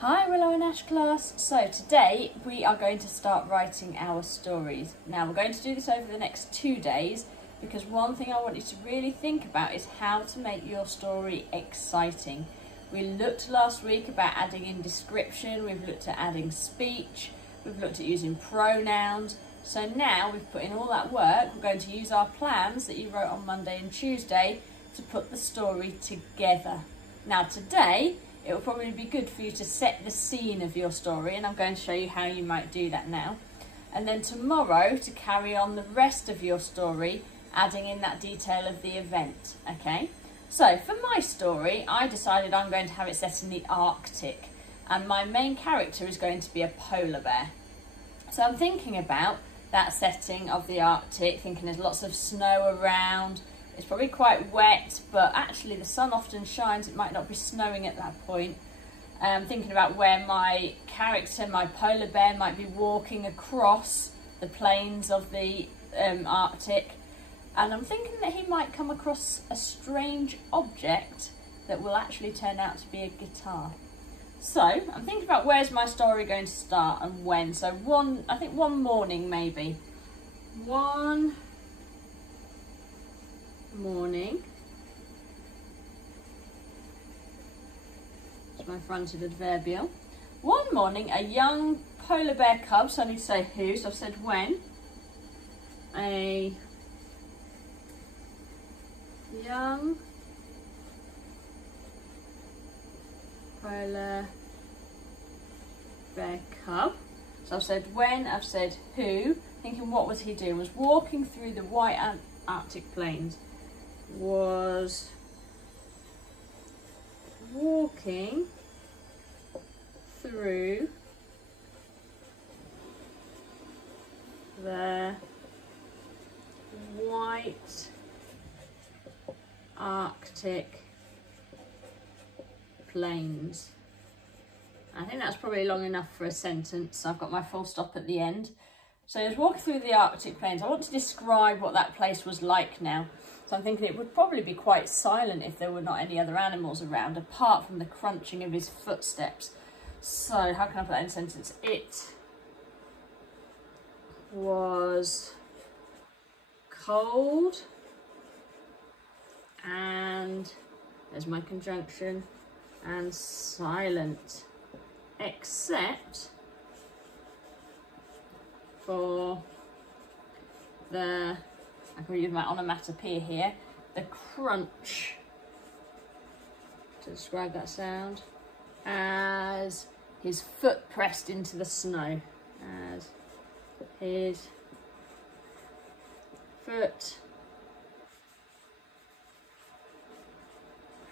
Hi Willow and Ash class. So today we are going to start writing our stories. Now we're going to do this over the next 2 days because one thing I want you to really think about is how to make your story exciting. We looked last week about adding in description, we've looked at adding speech, we've looked at using pronouns. So now we've put in all that work, we're going to use our plans that you wrote on Monday and Tuesday to put the story together. Now today, it will probably be good for you to set the scene of your story, and I'm going to show you how you might do that now. And then tomorrow, to carry on the rest of your story, adding in that detail of the event, okay? So for my story, I decided I'm going to have it set in the Arctic, and my main character is going to be a polar bear. So I'm thinking about that setting of the Arctic, thinking there's lots of snow around. It's probably quite wet, but actually the sun often shines. It might not be snowing at that point. Thinking about where my character, my polar bear, might be walking across the plains of the Arctic. And I'm thinking that he might come across a strange object that will actually turn out to be a guitar. So I'm thinking about where's my story going to start and when. So I think one morning maybe. One morning. It's my fronted adverbial. One morning, a young polar bear cub, so I need to say who, so I've said when. A young polar bear cub. So I've said when, I've said who, thinking what was he doing? Was walking through the white Arctic plains. Was walking through the white Arctic plains. I think that's probably long enough for a sentence. I've got my full stop at the end. So I was walking through the Arctic plains. I want to describe what that place was like now. So I'm thinking it would probably be quite silent if there were not any other animals around, apart from the crunching of his footsteps. So how can I put that in a sentence? It was cold and, there's my conjunction, and silent, except for the, I can use my onomatopoeia here, the crunch to describe that sound, as his foot pressed into the snow, as his foot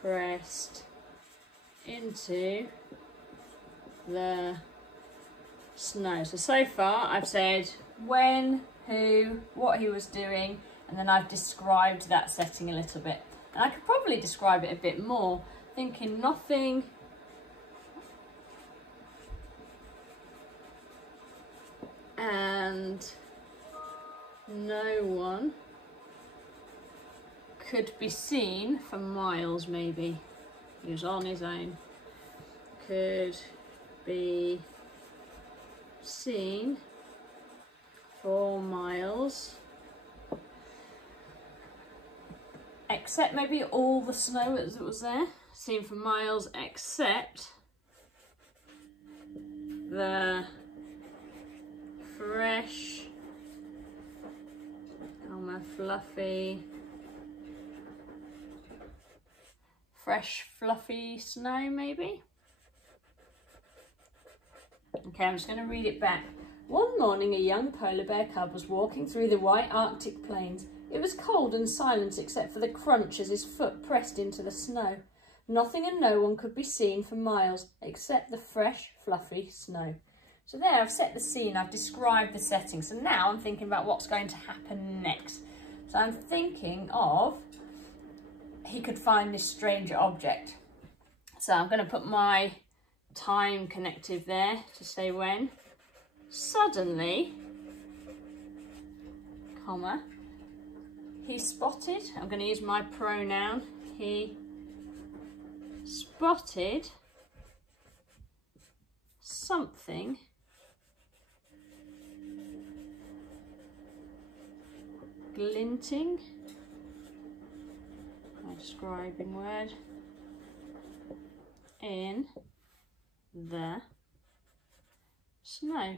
pressed into the snow. So far I've said when, who, what he was doing, and then I've described that setting a little bit. And I could probably describe it a bit more, thinking nothing and no one could be seen for miles maybe. He was on his own. Could be seen for miles, except maybe all the snow that was there, seen for miles except the fresh, fluffy snow maybe. Okay, I'm just going to read it back. One morning, a young polar bear cub was walking through the white Arctic plains. It was cold and silent except for the crunch as his foot pressed into the snow. Nothing and no one could be seen for miles except the fresh, fluffy snow. So there, I've set the scene, I've described the setting. So now I'm thinking about what's going to happen next. So I'm thinking of, he could find this strange object. So I'm going to put my time connective there to say when. Suddenly, comma, he spotted, I'm going to use my pronoun, he spotted something glinting, my describing word, in the snow.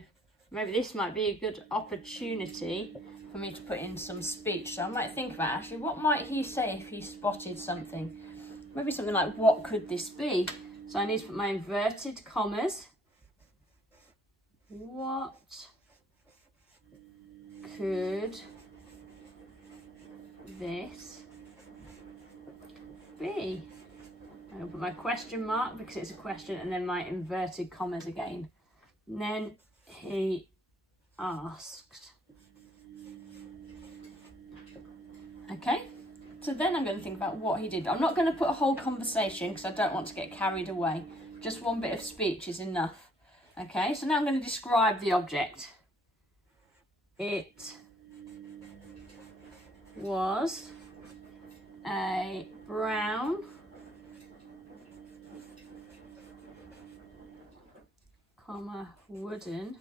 Maybe this might be a good opportunity for me to put in some speech. So I might think about, actually, what might he say if he spotted something? Maybe something like, what could this be? So I need to put my inverted commas. What could this be? I'm going to put my question mark because it's a question, and then my inverted commas again. And then he asked. Okay, so then I'm going to think about what he did. I'm not going to put a whole conversation because I don't want to get carried away. Just one bit of speech is enough. Okay, so now I'm going to describe the object. It was a brown wooden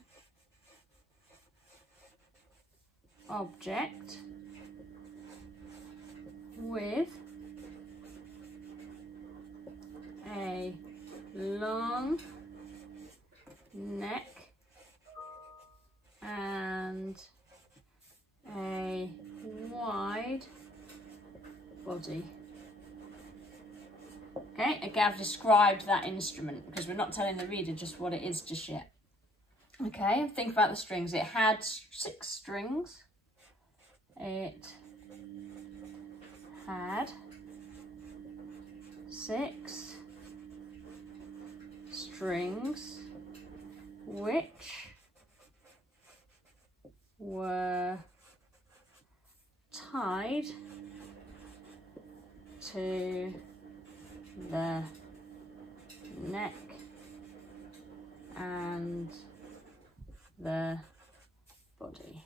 object with a long neck and a wide body. Okay, again, I've described that instrument because we're not telling the reader just what it is just yet. Okay, think about the strings. It had 6 strings. It had 6 strings which were tied to the neck and the body.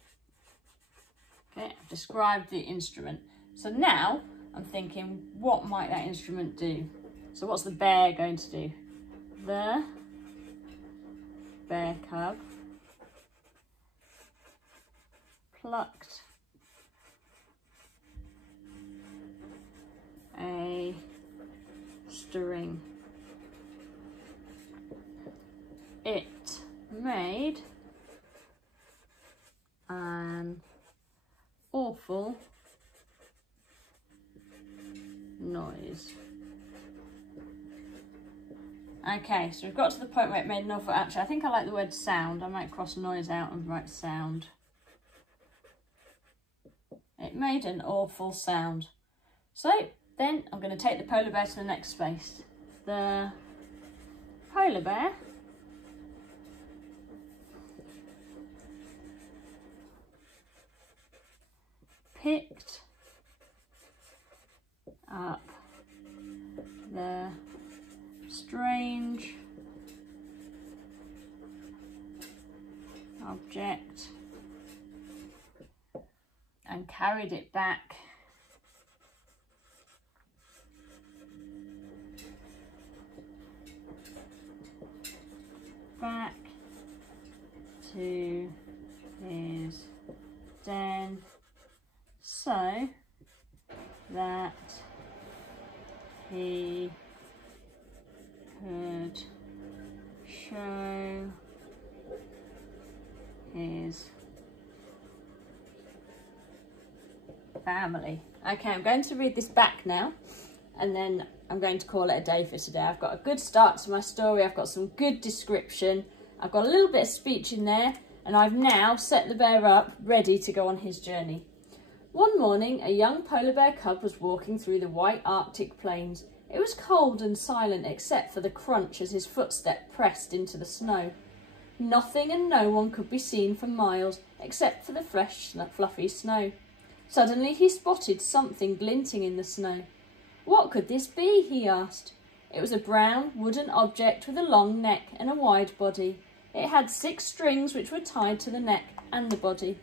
Okay, I've described the instrument. So now I'm thinking, what might that instrument do? So what's the bear going to do? The bear cub plucked a string. It made an awful noise. Okay, so we've got to the point where it made an awful, actually I think I like the word sound. I might cross noise out and write sound. It made an awful sound. So then I'm going to take the polar bear to the next space. The polar bear picked up the strange object and carried it back to his den so that he could show his family. Okay, I'm going to read this back now and then I'm going to call it a day for today. I've got a good start to my story, I've got some good description, I've got a little bit of speech in there, and I've now set the bear up ready to go on his journey. One morning, a young polar bear cub was walking through the white Arctic plains. It was cold and silent except for the crunch as his footstep pressed into the snow. Nothing and no one could be seen for miles except for the fresh, fluffy snow. Suddenly he spotted something glinting in the snow. What could this be? He asked. It was a brown wooden object with a long neck and a wide body. It had 6 strings which were tied to the neck and the body.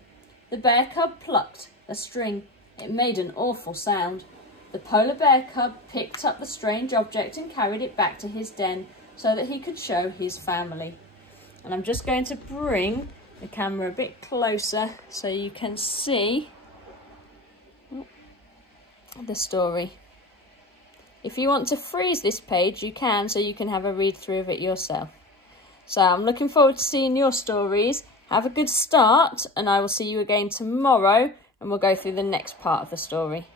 The bear cub plucked a string. It made an awful sound. The polar bear cub picked up the strange object and carried it back to his den so that he could show his family. And I'm just going to bring the camera a bit closer so you can see the story. If you want to freeze this page, you can, so you can have a read through of it yourself. So I'm looking forward to seeing your stories. Have a good start, and I will see you again tomorrow, and we'll go through the next part of the story.